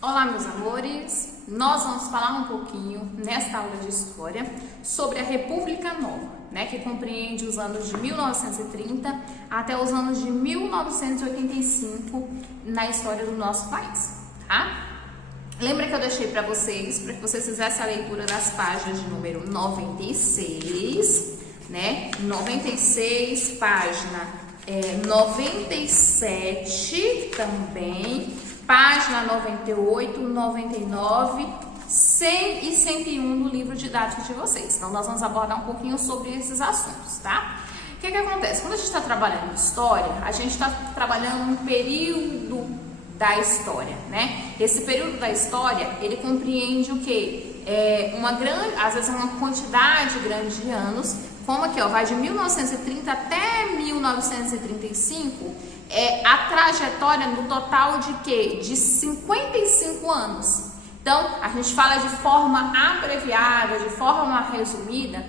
Olá, meus amores! Nós vamos falar um pouquinho nesta aula de história sobre a República Nova, que compreende os anos de 1930 até os anos de 1985 na história do nosso país, tá? Lembra que eu deixei para que vocês fizessem a leitura das páginas de número 96, 96, página 97 também, página 98, 99, 100 e 101 do livro didático de vocês. Então, nós vamos abordar um pouquinho sobre esses assuntos, tá? O que acontece? Quando a gente está trabalhando história, a gente está trabalhando um período da história, Esse período da história, ele compreende o quê? Às vezes uma quantidade grande de anos, como aqui, vai de 1930 até 1935, a trajetória no total de quê? De 55 anos. Então, a gente fala de forma abreviada, de forma resumida,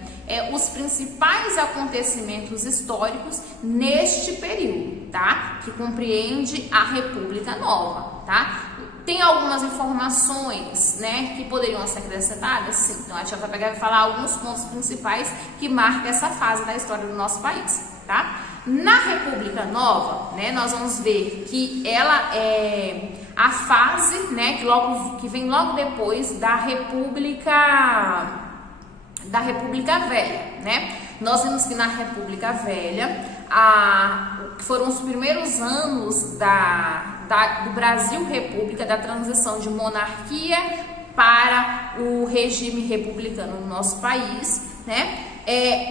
os principais acontecimentos históricos neste período, tá? Que compreende a República Nova, tá? Tem algumas informações, que poderiam ser acrescentadas? Sim. Então, a gente vai pegar e falar alguns pontos principais que marcam essa fase da história do nosso país, tá? Na República Nova, nós vamos ver que ela é a fase, que vem logo depois da República Velha, Nós vimos que na República Velha, foram os primeiros anos do Brasil República, da transição de monarquia para o regime republicano no nosso país,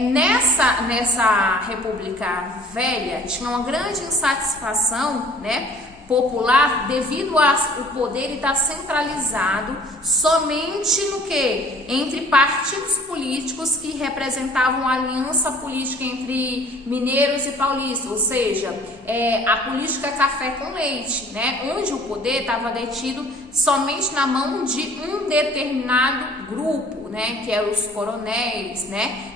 Nessa República Velha tinha uma grande insatisfação, popular, devido ao poder estar centralizado somente no quê? Entre partidos políticos que representavam a aliança política entre mineiros e paulistas, ou seja, a política café com leite, onde o poder estava detido somente na mão de um determinado grupo, que eram os coronéis,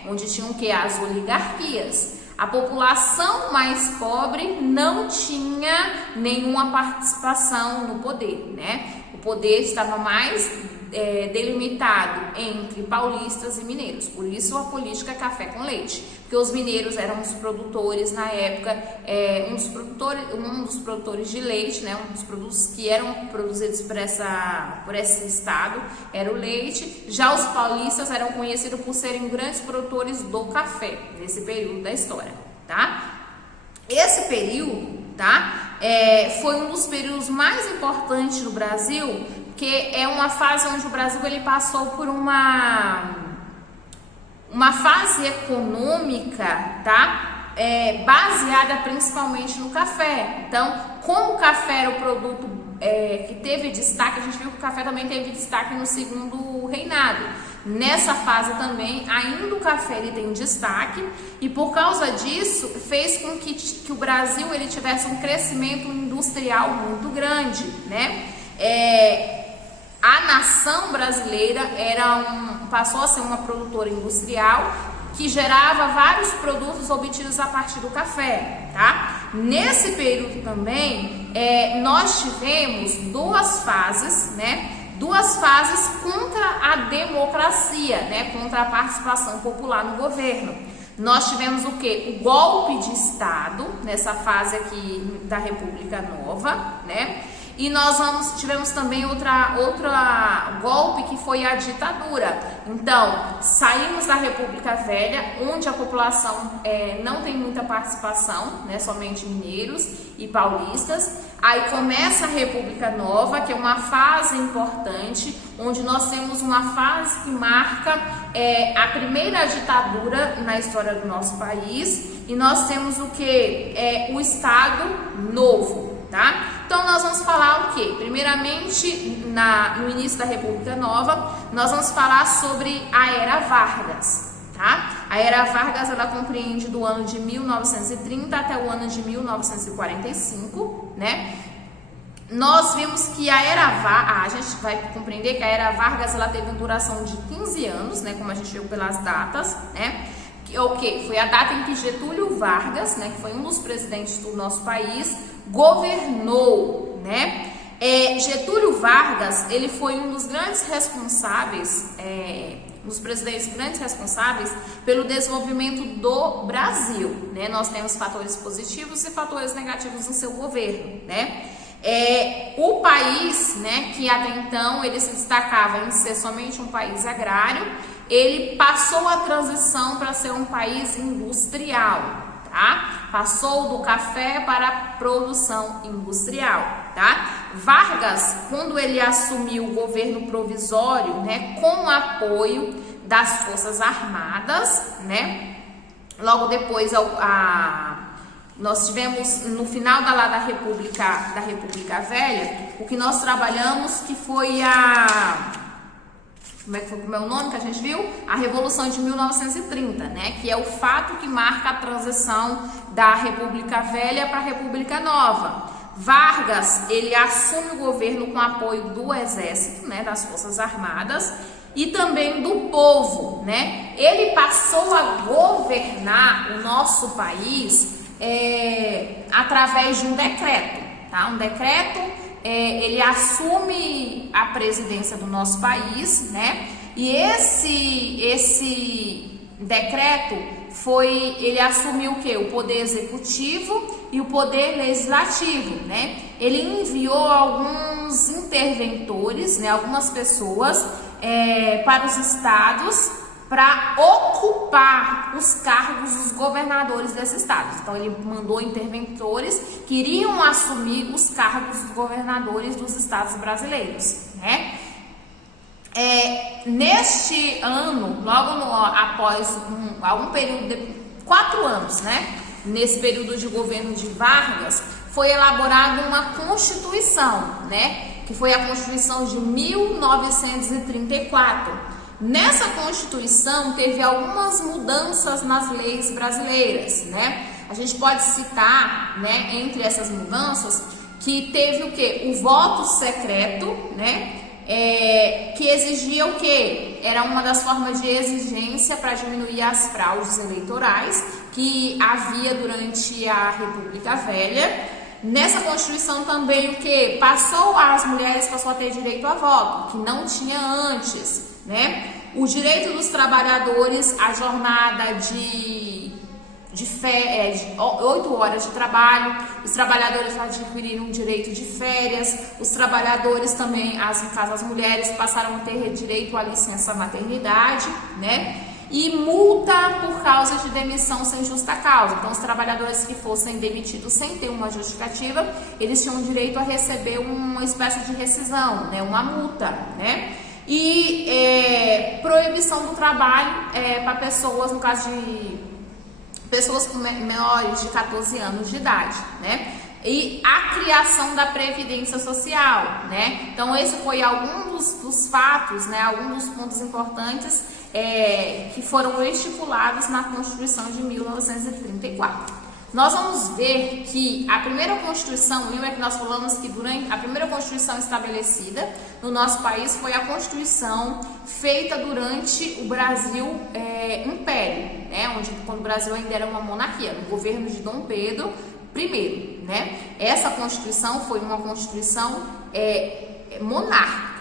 onde tinham o quê? As oligarquias. A população mais pobre não tinha nenhuma participação no poder, O poder estava mais delimitado entre paulistas e mineiros. Por isso a política café com leite, porque os mineiros eram os produtores na época, um dos produtores de leite, um dos produtos que eram produzidos por esse estado era o leite. Já os paulistas eram conhecidos por serem grandes produtores do café nesse período da história, tá? Esse período, foi um dos períodos mais importantes no Brasil, que é uma fase onde o Brasil ele passou por uma fase econômica, baseada principalmente no café. Então, como o café era o produto que teve destaque, a gente viu que o café também teve destaque no segundo reinado. Nessa fase também, ainda o café ele tem destaque, e por causa disso fez com que o Brasil ele tivesse um crescimento industrial muito grande, A nação brasileira passou a ser uma produtora industrial que gerava vários produtos obtidos a partir do café, Nesse período também, nós tivemos duas fases contra a democracia, contra a participação popular no governo. Nós tivemos o quê? O golpe de Estado, nessa fase aqui da República Nova, E nós tivemos também outra golpe, que foi a ditadura. Então, saímos da República Velha, onde a população não tem muita participação, somente mineiros e paulistas. Aí começa a República Nova, que é uma fase importante, onde nós temos uma fase que marca a primeira ditadura na história do nosso país. E nós temos o quê? O Estado Novo, Então, nós vamos falar o quê? Primeiramente, no início da República Nova, nós vamos falar sobre a Era Vargas, A Era Vargas, ela compreende do ano de 1930 até o ano de 1945, Nós vimos que a gente vai compreender que a Era Vargas, ela teve uma duração de 15 anos, Como a gente viu pelas datas, Foi a data em que Getúlio Vargas, que foi um dos presidentes do nosso país, governou, Getúlio Vargas, ele foi um dos grandes responsáveis, dos presidentes grandes responsáveis pelo desenvolvimento do Brasil, né? Nós temos fatores positivos e fatores negativos no seu governo, né? O país, né, que até então ele se destacava em ser somente um país agrário, ele passou a transição para ser um país industrial, tá? Passou do café para a produção industrial, tá? Vargas, quando ele assumiu o governo provisório, né, com o apoio das Forças Armadas, né? Logo depois nós tivemos no final da República Velha, o que nós trabalhamos que foi como é o nome que a gente viu? A Revolução de 1930, né? Que é o fato que marca a transição da República Velha para a República Nova. Vargas, ele assume o governo com apoio do Exército, né? Das Forças Armadas e também do povo, né? Ele passou a governar o nosso país através de um decreto, tá? Um decreto, ele assume a presidência do nosso país, né? E esse decreto ele assumiu o quê? O poder executivo e o poder legislativo, né? Ele enviou alguns interventores, né? Algumas pessoas para os estados, para ocupar os cargos dos governadores desses estados. Então, ele mandou interventores que iriam assumir os cargos dos governadores dos estados brasileiros, né? Neste ano, logo após algum período de 4 anos, né? Nesse período de governo de Vargas, foi elaborada uma Constituição, né? Que foi a Constituição de 1934. Nessa Constituição teve algumas mudanças nas leis brasileiras, né? A gente pode citar, né, entre essas mudanças, que teve o quê? O voto secreto, né? Que exigia o quê? Era uma das formas de exigência para diminuir as fraudes eleitorais que havia durante a República Velha. Nessa Constituição também o quê? As mulheres passou a ter direito a voto, que não tinha antes, né? O direito dos trabalhadores, a jornada de 8 horas de trabalho, os trabalhadores adquiriram direito de férias, os trabalhadores também, no caso as mulheres, passaram a ter direito à licença maternidade, né? E multa por causa de demissão sem justa causa. Então, os trabalhadores que fossem demitidos sem ter uma justificativa, eles tinham direito a receber uma espécie de rescisão, né? Uma multa, né? E proibição do trabalho para pessoas, no caso de pessoas com menores de 14 anos de idade, né? E a criação da Previdência Social, né? Então, esse foi algum dos fatos, né? Alguns dos pontos importantes que foram estipulados na Constituição de 1934. Nós vamos ver que a primeira Constituição, lembra que nós falamos que durante a primeira Constituição estabelecida no nosso país foi a Constituição feita durante o Brasil Império, né? Quando o Brasil ainda era uma monarquia, no governo de Dom Pedro I, né? Essa Constituição foi uma Constituição monárquica.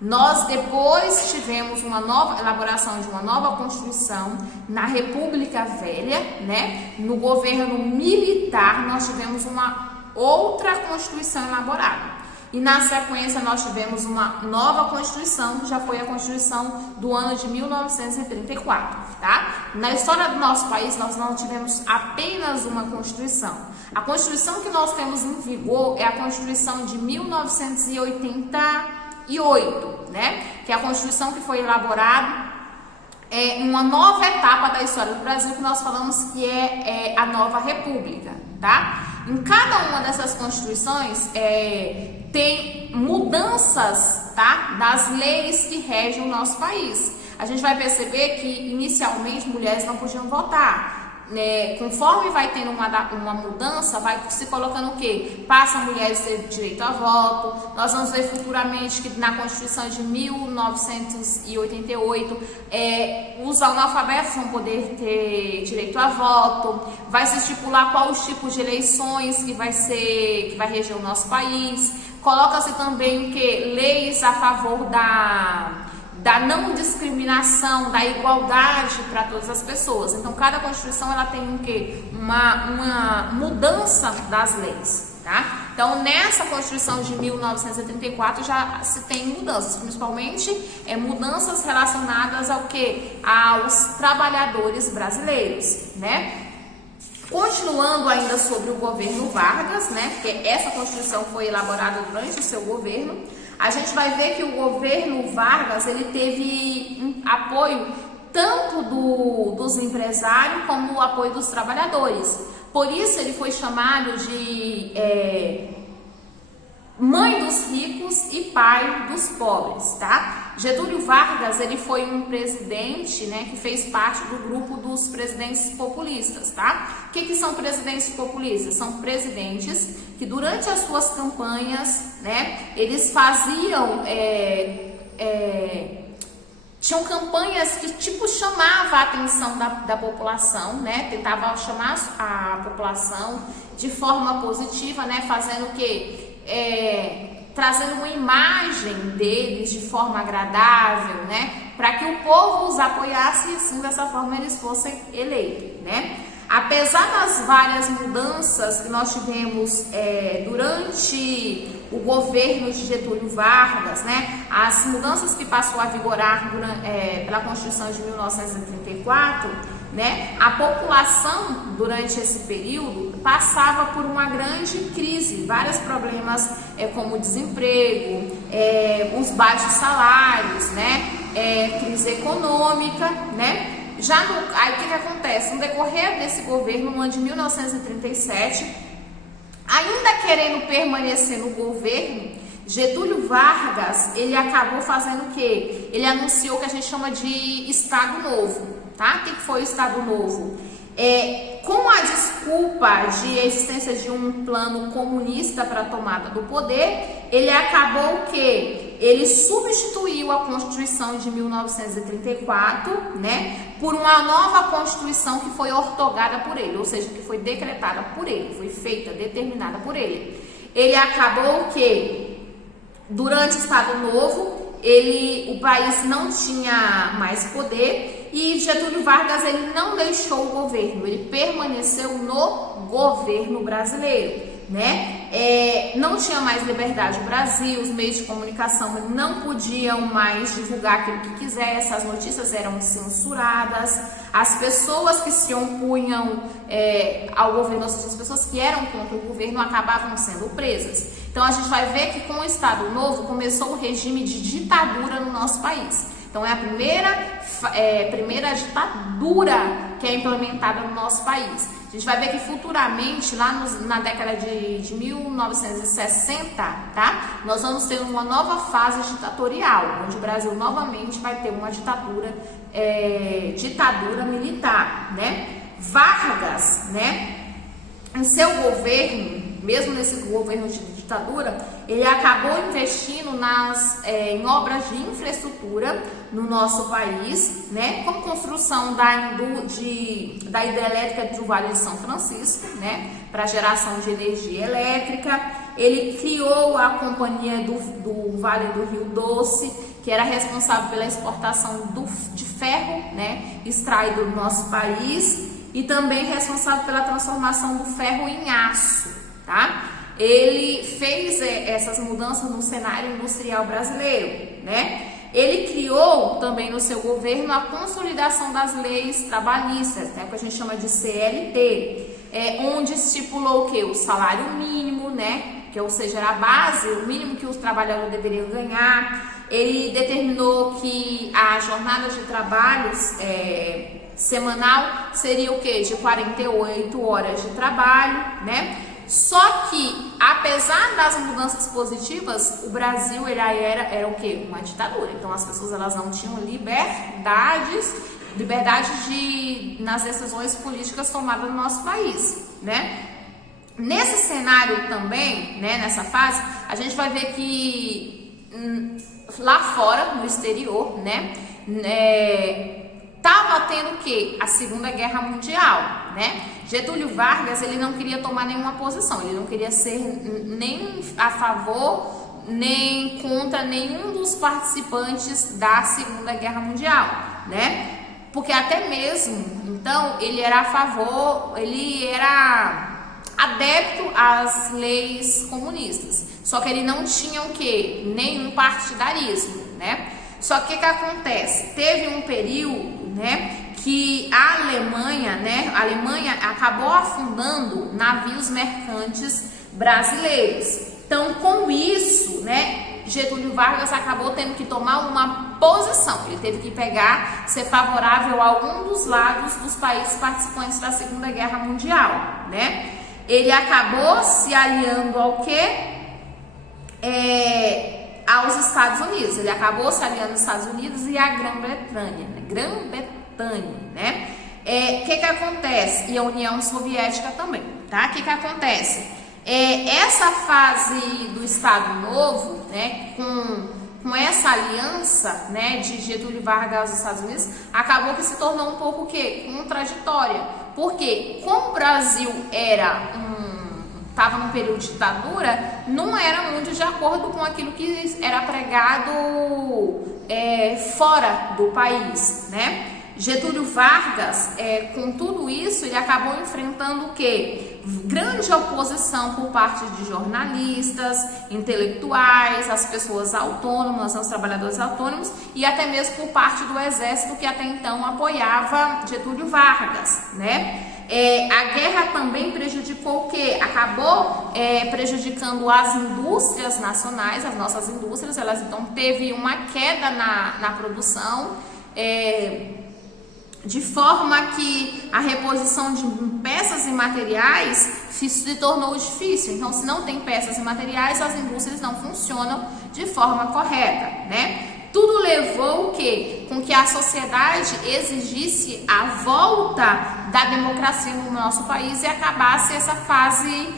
Nós depois tivemos uma nova elaboração de uma nova Constituição na República Velha, né? No governo militar nós tivemos uma outra Constituição elaborada. E na sequência nós tivemos uma nova Constituição, que já foi a Constituição do ano de 1934, tá? Na história do nosso país nós não tivemos apenas uma Constituição. A Constituição que nós temos em vigor é a Constituição de 1988, né? Que é a Constituição que foi elaborada uma nova etapa da história do Brasil, que nós falamos que é a nova República, tá? Em cada uma dessas constituições tem mudanças, tá? Das leis que regem o nosso país. A gente vai perceber que inicialmente mulheres não podiam votar. Conforme vai tendo uma mudança, vai se colocando o quê? Passa a mulheres ter direito a voto. Nós vamos ver futuramente que na Constituição de 1988 os analfabetos vão poder ter direito a voto. Vai se estipular quais os tipos de eleições que vai reger o nosso país, Coloca-se também que leis a favor da não discriminação, da igualdade para todas as pessoas. Então, cada Constituição ela tem um quê? Uma mudança das leis, tá? Então, nessa Constituição de 1934 já se tem mudanças, principalmente mudanças relacionadas ao quê? Aos trabalhadores brasileiros, né? Continuando ainda sobre o governo Vargas, né? Porque essa Constituição foi elaborada durante o seu governo. A gente vai ver que o governo Vargas ele teve apoio tanto dos empresários como o apoio dos trabalhadores. Por isso ele foi chamado de mãe dos ricos e pai dos pobres, tá? Getúlio Vargas ele foi um presidente, né, que fez parte do grupo dos presidentes populistas, tá? O que são presidentes populistas? São presidentes que durante as suas campanhas, né, eles faziam tinham campanhas que tipo chamava a atenção da população, né? Tentava chamar a população de forma positiva, né? Fazendo o quê? Trazendo uma imagem deles de forma agradável, né? Para que o povo os apoiasse e assim dessa forma eles fossem eleitos, né? Apesar das várias mudanças que nós tivemos durante o governo de Getúlio Vargas, né? As mudanças que passou a vigorar pela Constituição de 1934, né? A população durante esse período passava por uma grande crise, vários problemas como desemprego, os baixos salários, né? Crise econômica, né? Aí o que acontece? No decorrer desse governo, no ano de 1937, ainda querendo permanecer no governo, Getúlio Vargas, ele acabou fazendo o quê? Ele anunciou o que a gente chama de Estado Novo, tá? O que foi o Estado Novo? Com a desculpa de existência de um plano comunista para a tomada do poder, ele acabou que ele substituiu a Constituição de 1934, né, por uma nova Constituição que foi ortogada por ele, ou seja, que foi decretada por ele, foi feita, determinada por ele. Ele acabou que, durante o Estado Novo, o país não tinha mais poder e Getúlio Vargas ele não deixou o governo, ele permaneceu no governo brasileiro, né? Não tinha mais liberdade no Brasil, os meios de comunicação não podiam mais divulgar aquilo que quisesse, as notícias eram censuradas, as pessoas que se opunham ao governo, ou seja, as pessoas que eram contra o governo acabavam sendo presas. Então a gente vai ver que com o Estado Novo começou um regime de ditadura no nosso país. Então é a primeira ditadura que é implementada no nosso país. A gente vai ver que futuramente, lá na década de 1960, tá? Nós vamos ter uma nova fase ditatorial, onde o Brasil novamente vai ter uma ditadura militar, né? Vargas, né? Em seu governo, mesmo nesse governo de ditadura, ele acabou investindo em obras de infraestrutura no nosso país, né, como construção da hidrelétrica do Vale de São Francisco, né, para geração de energia elétrica. Ele criou a Companhia do Vale do Rio Doce, que era responsável pela exportação de ferro, né, extraído do nosso país, e também responsável pela transformação do ferro em aço, tá? Ele fez essas mudanças no cenário industrial brasileiro, né? Ele criou também no seu governo a consolidação das leis trabalhistas, né, que a gente chama de CLT, onde estipulou o quê? O salário mínimo, né? Que, ou seja, era a base, o mínimo que os trabalhadores deveriam ganhar. Ele determinou que a jornada de trabalhos semanal seria o quê? De 48 horas de trabalho, né? Só que, apesar das mudanças positivas, o Brasil era o quê? Uma ditadura. Então as pessoas elas não tinham liberdade nas decisões políticas tomadas no nosso país, né? Nesse cenário também, né, nessa fase, a gente vai ver que lá fora, no exterior, né, estava tendo o quê? A Segunda Guerra Mundial, né? Getúlio Vargas, ele não queria tomar nenhuma posição, ele não queria ser nem a favor, nem contra nenhum dos participantes da Segunda Guerra Mundial, né? Porque até mesmo, então, ele era a favor, ele era adepto às leis comunistas, só que ele não tinha o quê? Nenhum partidarismo, né? Só que o que acontece? Teve um período, né, que a Alemanha acabou afundando navios mercantes brasileiros. Então, com isso, né, Getúlio Vargas acabou tendo que tomar uma posição. Ele teve que ser favorável a algum dos lados dos países participantes da Segunda Guerra Mundial, né? Ele acabou se aliando ao quê? Aos Estados Unidos. Ele acabou se aliando aos Estados Unidos e à Grã-Bretanha, né? Que acontece? E a União Soviética também, tá? Que acontece? Essa fase do Estado Novo, né, com essa aliança, né, de Getúlio Vargas aos Estados Unidos, acabou que se tornou um pouco o quê? Contraditória. Porque como o Brasil estava num período de ditadura, não era muito de acordo com aquilo que era pregado fora do país, né? Getúlio Vargas, com tudo isso, ele acabou enfrentando o quê? Grande oposição por parte de jornalistas, intelectuais, as pessoas autônomas, os trabalhadores autônomos e até mesmo por parte do exército que até então apoiava Getúlio Vargas, né? A guerra também prejudicou o quê? Acabou prejudicando as indústrias nacionais, as nossas indústrias, elas então teve uma queda na produção, de forma que a reposição de peças e materiais se tornou difícil. Então, se não tem peças e materiais, as indústrias não funcionam de forma correta, né? Tudo levou o quê? Com que a sociedade exigisse a volta da democracia no nosso país e acabasse essa fase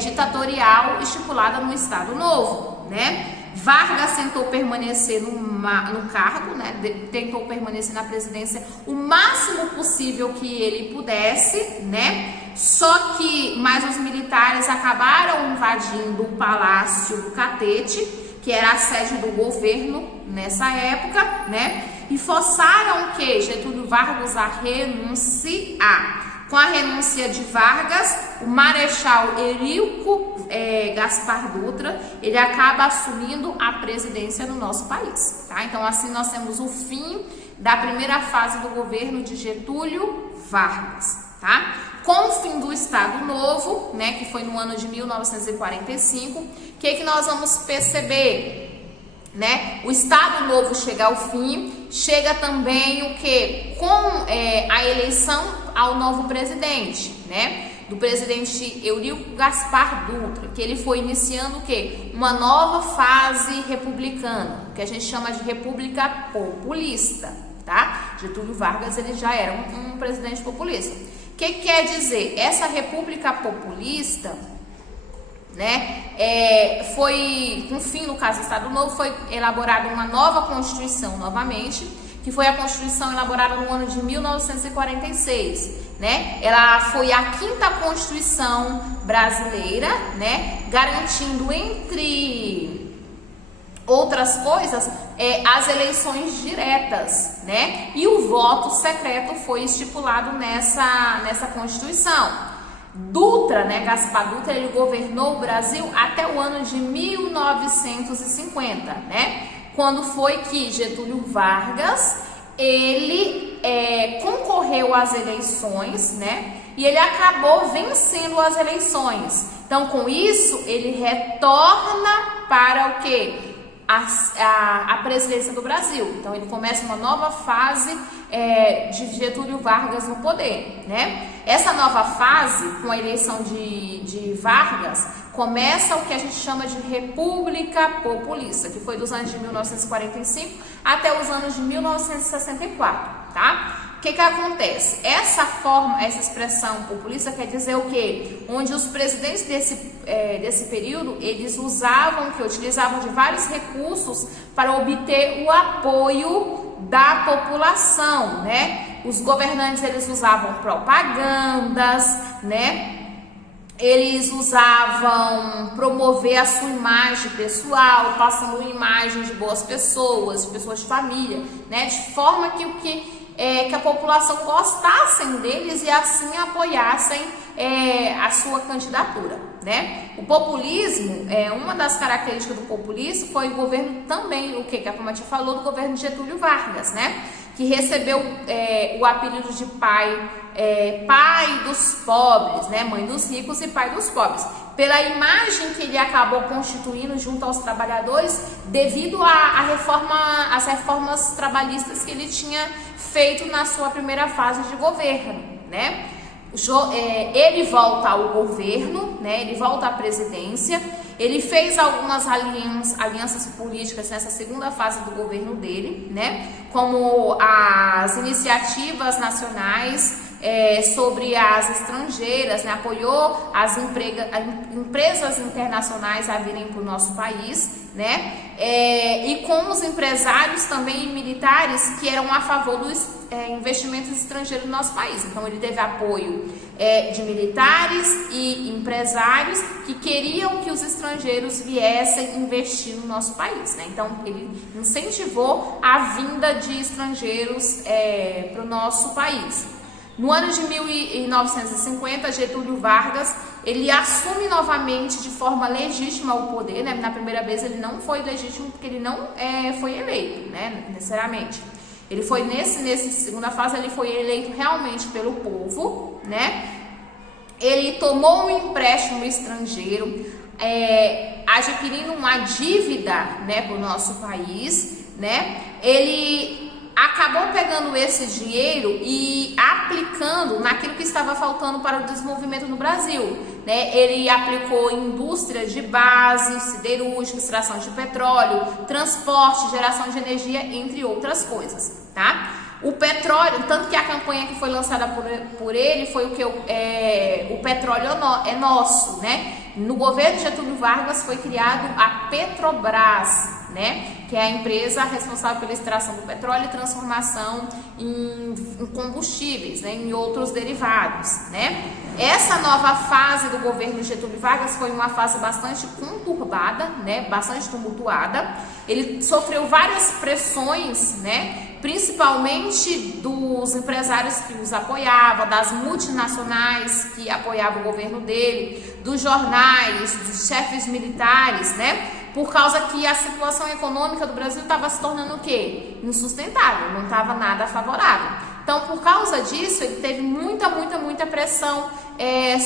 ditatorial estipulada no Estado Novo, né? Vargas tentou permanecer no cargo, né? Tentou permanecer na presidência o máximo possível que ele pudesse, né? Só que mais os militares acabaram invadindo o Palácio do Catete, que era a sede do governo nessa época, né? E forçaram que Getúlio Vargas a renunciar. Com a renúncia de Vargas, o Marechal Eurico Gaspar Dutra, ele acaba assumindo a presidência do nosso país, tá? Então, assim, nós temos o fim da primeira fase do governo de Getúlio Vargas, tá? Com o fim do Estado Novo, né, que foi no ano de 1945, o que nós vamos perceber? Né? O Estado Novo chega ao fim, chega também o que? Com a eleição ao novo presidente, né? Do presidente Eurico Gaspar Dutra, que ele foi iniciando o que? Uma nova fase republicana, que a gente chama de república populista, tá? Getúlio Vargas, ele já era um presidente populista. O que quer dizer? Essa república populista, né, foi, no fim, no caso do Estado Novo, foi elaborada uma nova Constituição novamente, que foi a Constituição elaborada no ano de 1946, né? Ela foi a 5ª Constituição brasileira, né, garantindo, entre outras coisas, as eleições diretas, né? E o voto secreto foi estipulado nessa Constituição. Dutra, né, Gaspar Dutra, ele governou o Brasil até o ano de 1950, né? Quando foi que Getúlio Vargas, ele concorreu às eleições, né? E ele acabou vencendo as eleições. Então, com isso, ele retorna para o quê? A presidência do Brasil. Então, ele começa uma nova fase de Getúlio Vargas no poder, né? Essa nova fase, com a eleição de Vargas, começa o que a gente chama de República Populista, que foi dos anos de 1945 até os anos de 1964, tá? O que acontece? Essa expressão populista quer dizer o quê? Onde os presidentes desse período, eles utilizavam de vários recursos para obter o apoio da população, né? Os governantes, eles usavam propagandas, né? Eles usavam promover a sua imagem pessoal, passando imagem de boas pessoas, de pessoas de família, né? De forma que a população gostassem deles e assim apoiassem a sua candidatura, né? O populismo, uma das características do populismo foi o governo também, como a gente falou, do governo de Getúlio Vargas, né? Que recebeu o apelido de pai dos pobres, né? Mãe dos ricos e pai dos pobres, pela imagem que ele acabou constituindo junto aos trabalhadores devido às reformas trabalhistas que ele tinha feito na sua primeira fase de governo, né? Ele volta ao governo, né? Ele volta à presidência. Ele fez algumas alianças políticas nessa segunda fase do governo dele, né? Como as iniciativas nacionais sobre as estrangeiras, né? Apoiou as empresas internacionais a virem para o nosso país, né? E com os empresários também e militares que eram a favor dos investimentos estrangeiros no nosso país. Então ele teve apoio de militares e empresários que queriam que os estrangeiros viessem investir no nosso país, né? Então ele incentivou a vinda de estrangeiros para o nosso país. No ano de 1950, Getúlio Vargas, ele assume novamente de forma legítima o poder, né? Na primeira vez ele não foi legítimo porque ele não foi eleito, né? Necessariamente. Ele foi nessa segunda fase, ele foi eleito realmente pelo povo, né? Ele tomou um empréstimo estrangeiro, adquirindo uma dívida, né, para o nosso país, né? Ele acabou pegando esse dinheiro e aplicando naquilo que estava faltando para o desenvolvimento no Brasil, né? Ele aplicou indústria de base, siderúrgica, extração de petróleo, transporte, geração de energia, entre outras coisas, tá? O petróleo, tanto que a campanha que foi lançada por ele foi o petróleo é nosso, né? No governo de Getúlio Vargas foi criado a Petrobras, né? Que é a empresa responsável pela extração do petróleo e transformação em combustíveis, né? Em outros derivados, né? Essa nova fase do governo de Getúlio Vargas foi uma fase bastante conturbada, né? Bastante tumultuada. Ele sofreu várias pressões, né? Principalmente dos empresários que os apoiavam, das multinacionais que apoiavam o governo dele, dos jornais, dos chefes militares, né? Por causa que a situação econômica do Brasil estava se tornando o quê? Insustentável, não estava nada favorável. Então, por causa disso, ele teve muita pressão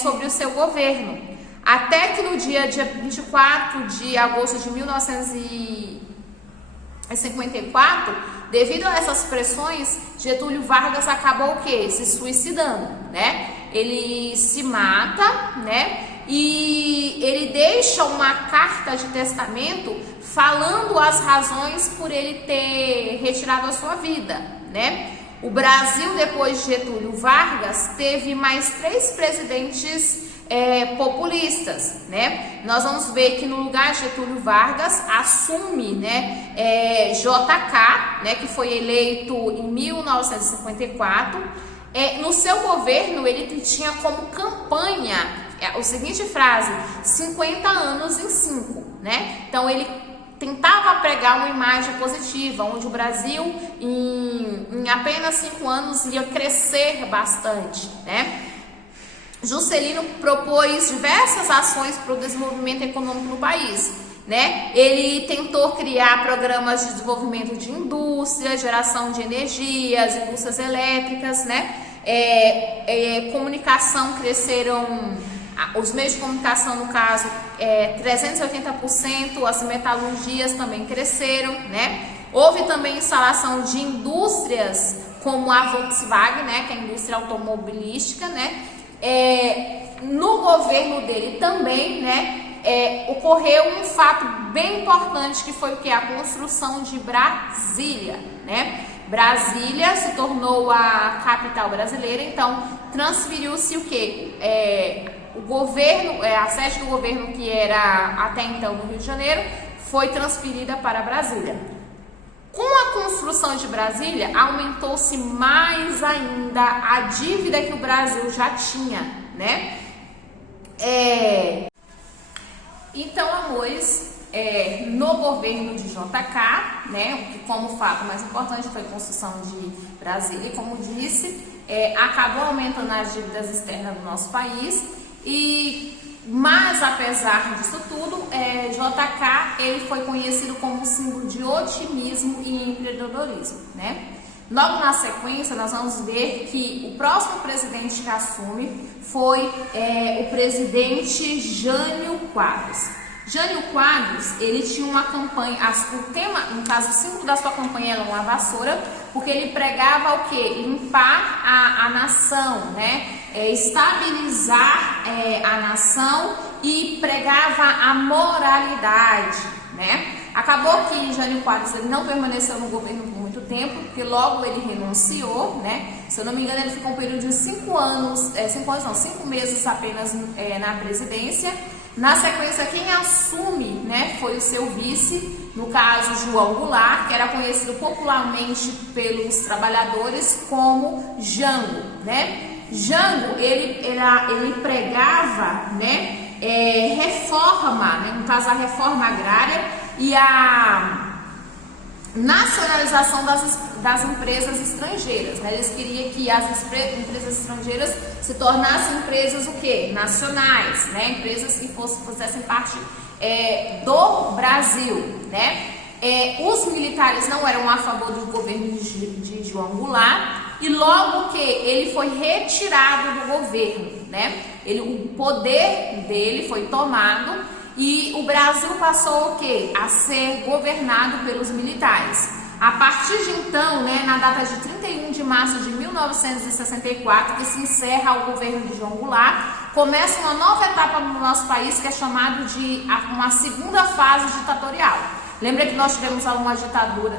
sobre o seu governo. Até que no dia 24 de agosto de 1954, devido a essas pressões, Getúlio Vargas acabou o quê? Se suicidando, né? Ele se mata, né? E ele deixa uma carta de testamento falando as razões por ele ter retirado a sua vida, né? O Brasil, depois de Getúlio Vargas, teve mais 3 presidentes populistas, né? Nós vamos ver que no lugar de Getúlio Vargas assume, né, JK, né, que foi eleito em 1954. No seu governo ele tinha como campanha a seguinte frase: 50 anos em 5, né? Então ele tentava pregar uma imagem positiva, onde o Brasil em apenas 5 anos ia crescer bastante, né? Juscelino propôs diversas ações para o desenvolvimento econômico no país, né? Ele tentou criar programas de desenvolvimento de indústria, geração de energias, indústrias elétricas, né? Comunicação cresceram, os meios de comunicação, no caso, 380%, as metalurgias também cresceram, né? Houve também instalação de indústrias como a Volkswagen, né? Que é a indústria automobilística, né? No governo dele também, né, ocorreu um fato bem importante, que foi o que? A construção de Brasília, né? Brasília se tornou a capital brasileira, então transferiu-se o que? O governo, a sede do governo, que era até então no Rio de Janeiro, foi transferida para Brasília. Com a construção de Brasília, aumentou-se mais ainda a dívida que o Brasil já tinha, né? Então, amores, no governo de JK, né, que como fato mais importante foi a construção de Brasília, e como disse, acabou aumentando as dívidas externas do nosso país, mas apesar disso tudo, JK ele foi conhecido como um símbolo de otimismo e empreendedorismo, né? Logo na sequência, nós vamos ver que o próximo presidente que assume foi o presidente Jânio Quadros. Jânio Quadros, ele tinha uma campanha, o tema, no caso, o símbolo da sua campanha era uma vassoura, porque ele pregava o quê? Limpar a nação, né? Estabilizar a nação e pregava a moralidade, né? Acabou que Jânio Quadros ele não permaneceu no governo por muito tempo, porque logo ele renunciou, né? Se eu não me engano, ele ficou um período de 5 meses apenas na presidência. Na sequência, quem assume, né, foi o seu vice, no caso João Goulart, que era conhecido popularmente pelos trabalhadores como Jango, né? Jango, ele pregava, né, reforma, né, no caso a reforma agrária e a nacionalização das empresas estrangeiras, né? Eles queriam que as empresas estrangeiras se tornassem empresas o quê? Nacionais, né? Empresas que fizessem parte do Brasil, né? Os militares não eram a favor do governo de João Goulart e logo que ele foi retirado do governo, né? O poder dele foi tomado e o Brasil passou o quê? A ser governado pelos militares. A partir de então, né, na data de 31 de março de 1964, que se encerra o governo de João Goulart, começa uma nova etapa no nosso país que é chamado de uma segunda fase ditatorial. Lembra que nós tivemos uma ditadura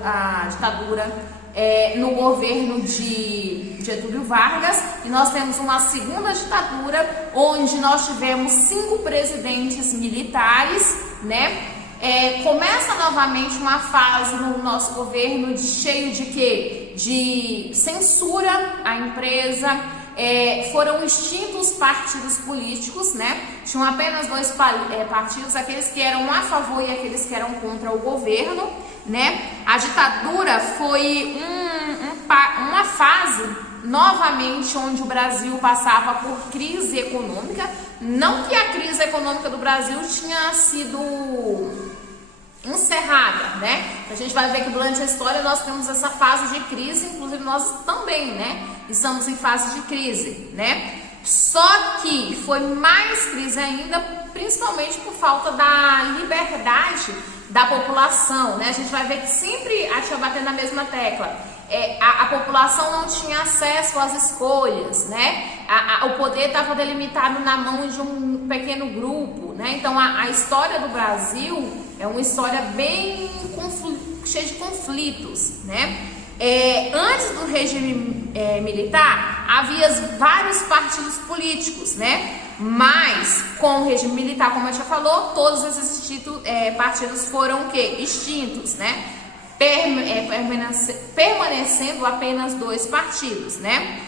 no governo de Getúlio Vargas e nós temos uma segunda ditadura onde nós tivemos 5 presidentes militares, né? Começa novamente uma fase no nosso governo cheio de quê? De censura à empresa, foram extintos partidos políticos, né? Tinham apenas 2 partidos, aqueles que eram a favor e aqueles que eram contra o governo, né? A ditadura foi uma fase novamente onde o Brasil passava por crise econômica, não que a crise econômica do Brasil tinha sido encerrada, né? A gente vai ver que durante a história nós temos essa fase de crise, inclusive nós também, né? Estamos em fase de crise, né? Só que foi mais crise ainda, principalmente por falta da liberdade da população, né? A gente vai ver que sempre a gente vai bater na mesma tecla. A população não tinha acesso às escolhas, né? O poder estava delimitado na mão de um pequeno grupo, né? Então a história do Brasil é uma história bem cheia de conflitos, né? Antes do regime militar havia vários partidos políticos, né? Mas com o regime militar, como a gente já falou, todos esses partidos foram o quê? Extintos, né? Permanecendo apenas 2 partidos, né?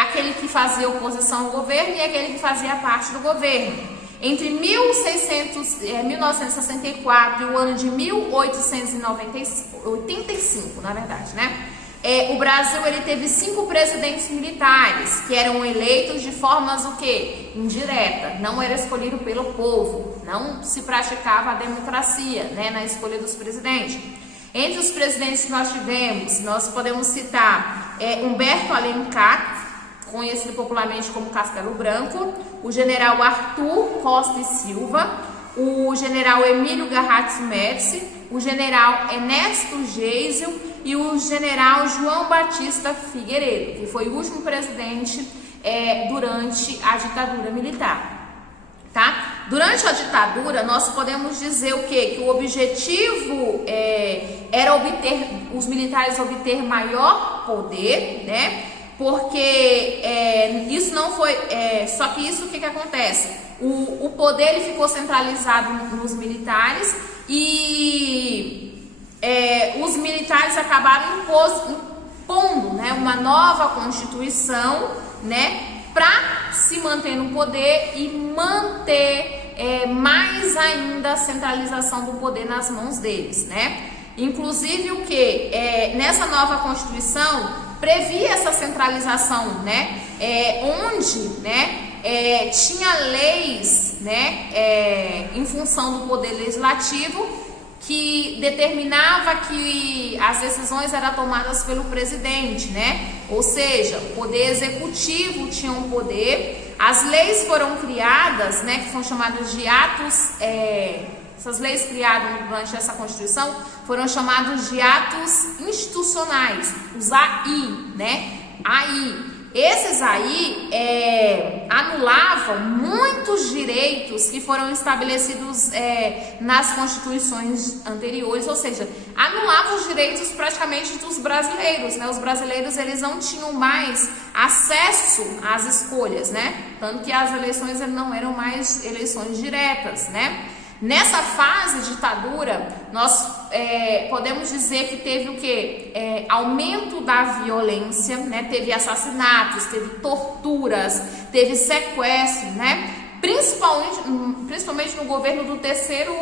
Aquele que fazia oposição ao governo e aquele que fazia parte do governo. Entre 1964 e o ano de 1885, na verdade, né? O Brasil ele teve 5 presidentes militares que eram eleitos de formas o quê? Indireta, não era escolhido pelo povo, não se praticava a democracia, né, na escolha dos presidentes. Entre os presidentes que nós tivemos, nós podemos citar Humberto Alencar, conhecido popularmente como Castelo Branco, o general Arthur Costa e Silva, o general Emílio Garrates Médici, o general Ernesto Geisel e o general João Batista Figueiredo, que foi o último presidente durante a ditadura militar. Tá? Durante a ditadura, nós podemos dizer o quê? Que o objetivo era os militares obter maior poder, né? Porque isso não foi... só que isso, o que acontece? O poder ele ficou centralizado nos militares e os militares acabaram impondo, né, uma nova Constituição, né, para se manter no poder e manter mais ainda a centralização do poder nas mãos deles, né? Inclusive o que? Nessa nova Constituição previa essa centralização, né? Onde, né, tinha leis, né, em função do poder legislativo, que determinava que as decisões eram tomadas pelo presidente, né? Ou seja, o poder executivo tinha um poder. As leis foram criadas, né, que são chamadas de atos, essas leis criadas durante essa Constituição foram chamados de atos institucionais, os AI, né? AI. Esses aí anulavam muitos direitos que foram estabelecidos nas constituições anteriores, ou seja, anulavam os direitos praticamente dos brasileiros, né? Os brasileiros, eles não tinham mais acesso às escolhas, né? Tanto que as eleições não eram mais eleições diretas, né? Nessa fase de ditadura, nós podemos dizer que teve o quê? Aumento da violência, né? Teve assassinatos, teve torturas, teve sequestro, né? Principalmente no governo do terceiro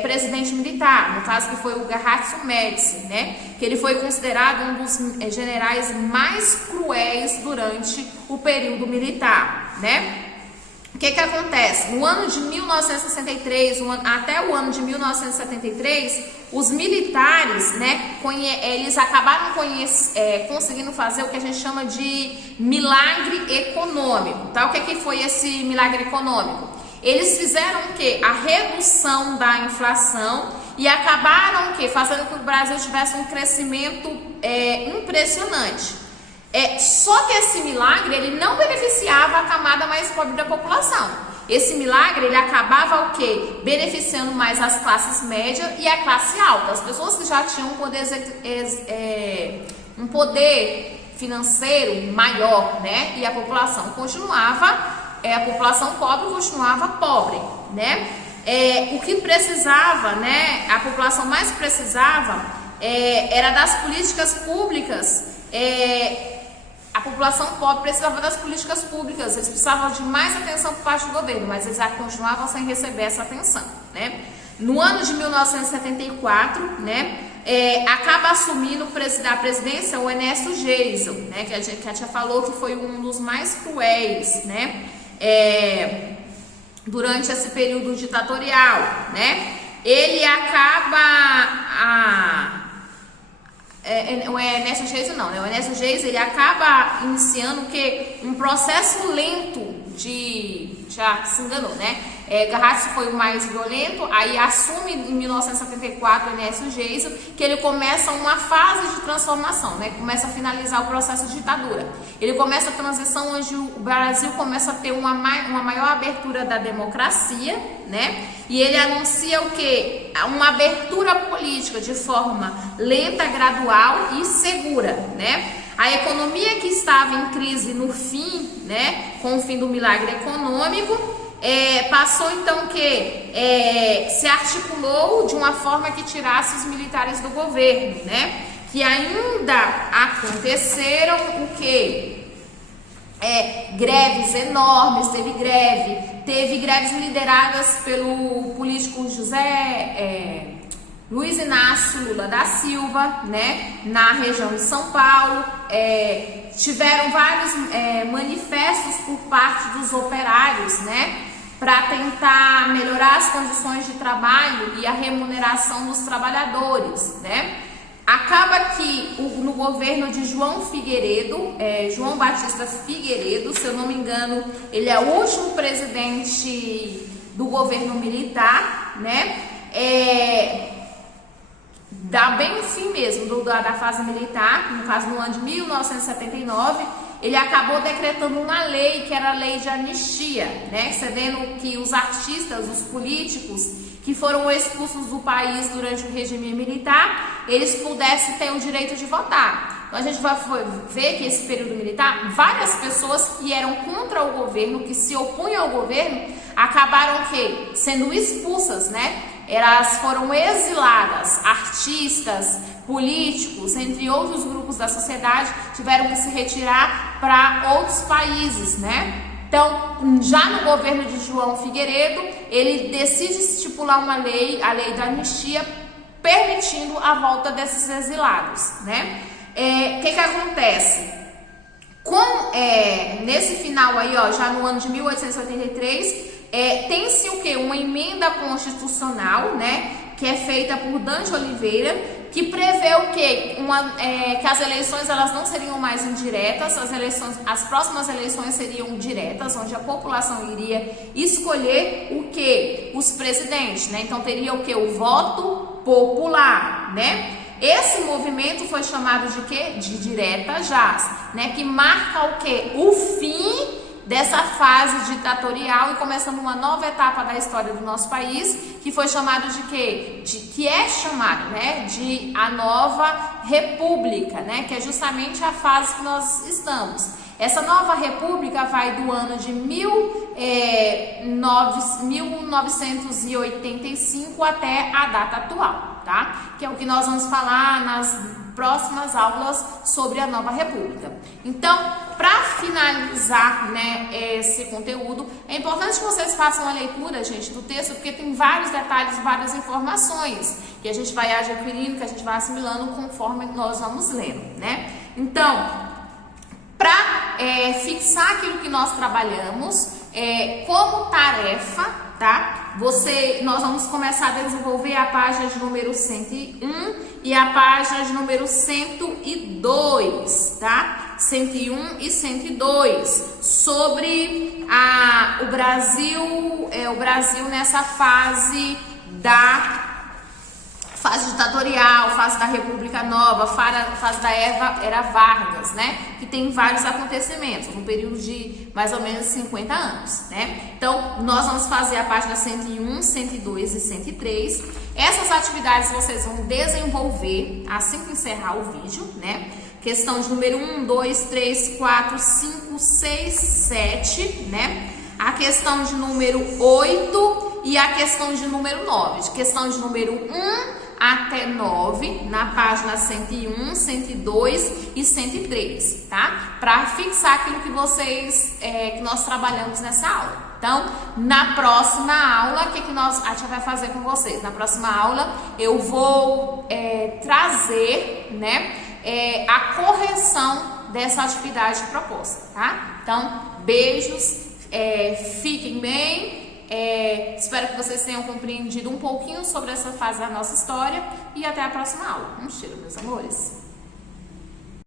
presidente militar, no caso que foi o Garraço Médici, né? Que ele foi considerado um dos generais mais cruéis durante o período militar, né? O que acontece? No ano de 1963, até o ano de 1973, os militares, né, eles acabaram conseguindo fazer o que a gente chama de milagre econômico, tá? O que foi esse milagre econômico? Eles fizeram o quê? A redução da inflação e acabaram o quê? Fazendo com que o Brasil tivesse um crescimento impressionante. Só que esse milagre, ele não beneficiava a camada mais pobre da população. Esse milagre, ele acabava o quê? Beneficiando mais as classes médias e a classe alta. As pessoas que já tinham um poder financeiro maior, né? E a população a população pobre continuava pobre, né? O que precisava, né? A população mais precisava era das políticas públicas. A população pobre precisava das políticas públicas, eles precisavam de mais atenção por parte do governo, mas eles continuavam sem receber essa atenção, né? No ano de 1974, né, acaba assumindo a presidência o Ernesto Geisel, né, que a gente já falou que foi um dos mais cruéis, né, durante esse período ditatorial, né? Ele acaba o Ernesto Geisel não, né? O Ernesto Geisel, ele acaba iniciando um processo lento já se enganou, né? Garraço foi o mais violento, aí assume em 1974 o Ernesto Geisel, que ele começa uma fase de transformação, né? Começa a finalizar o processo de ditadura. Ele começa a transição onde o Brasil começa a ter uma maior abertura da democracia, né? E ele anuncia o quê? Uma abertura política de forma lenta, gradual e segura, né? A economia que estava em crise no fim, né, com o fim do milagre econômico, passou então que se articulou de uma forma que tirasse os militares do governo, né? Que ainda aconteceram o quê? Greves enormes, teve greves lideradas pelo político Luiz Inácio Lula da Silva, né, na região de São Paulo. Tiveram vários manifestos por parte dos operários, né, para tentar melhorar as condições de trabalho e a remuneração dos trabalhadores, né. Acaba que no governo de João Figueiredo, João Batista Figueiredo, se eu não me engano, ele é o último presidente do governo militar, né, dá bem o fim mesmo da fase militar, no caso no ano de 1979, ele acabou decretando uma lei, que era a lei de anistia, né, cedendo que os artistas, os políticos que foram expulsos do país durante o regime militar, eles pudessem ter o direito de votar. Então a gente vai ver que esse período militar, várias pessoas que eram contra o governo, que se opunham ao governo, acabaram sendo expulsas, né? Elas foram exiladas, artistas, políticos, entre outros grupos da sociedade, tiveram que se retirar para outros países, né? Então, já no governo de João Figueiredo, ele decide estipular uma lei, a lei da anistia, permitindo a volta desses exilados, né? Que acontece? Nesse final aí, ó, já no ano de 1883, tem-se o quê? Uma emenda constitucional, né? Que é feita por Dante Oliveira, que prevê o quê? Que as eleições elas não seriam mais indiretas, as próximas eleições seriam diretas, onde a população iria escolher o quê? Os presidentes, né? Então teria o quê? O voto popular, né? Esse movimento foi chamado de quê? De direta já, né? Que marca o quê? O fim dessa fase ditatorial e começando uma nova etapa da história do nosso país, que foi chamado de quê? Que é chamado, né? De a nova república, né? Que é justamente a fase que nós estamos. Essa nova república vai do ano de 1985 até a data atual, tá? Que é o que nós vamos falar nas próximas aulas sobre a nova república. Então, para finalizar, né, esse conteúdo, é importante que vocês façam a leitura, gente, do texto, porque tem vários detalhes, várias informações que a gente vai adquirindo, que a gente vai assimilando conforme nós vamos lendo, né? Então, para fixar aquilo que nós trabalhamos como tarefa, tá? Nós vamos começar a desenvolver a página de número 101 e a página de número 102, tá? 101 e 102, sobre o Brasil nessa fase ditatorial, fase da República Nova, fase da Era Vargas, né? Que tem vários acontecimentos, no período de mais ou menos 50 anos, né? Então, nós vamos fazer a página 101, 102 e 103. Essas atividades vocês vão desenvolver assim que encerrar o vídeo, né? Questão de número 1, 2, 3, 4, 5, 6, 7, né? A questão de número 8 e a questão de número 9. Questão de número 1 até 9, na página 101, 102 e 103, tá? Para fixar aquilo que que nós trabalhamos nessa aula. Então, na próxima aula, o que a gente vai fazer com vocês? Na próxima aula, eu vou trazer, né, a correção dessa atividade proposta, tá? Então, beijos, fiquem bem. Espero que vocês tenham compreendido um pouquinho sobre essa fase da nossa história e até a próxima aula. Um cheiro, meus amores!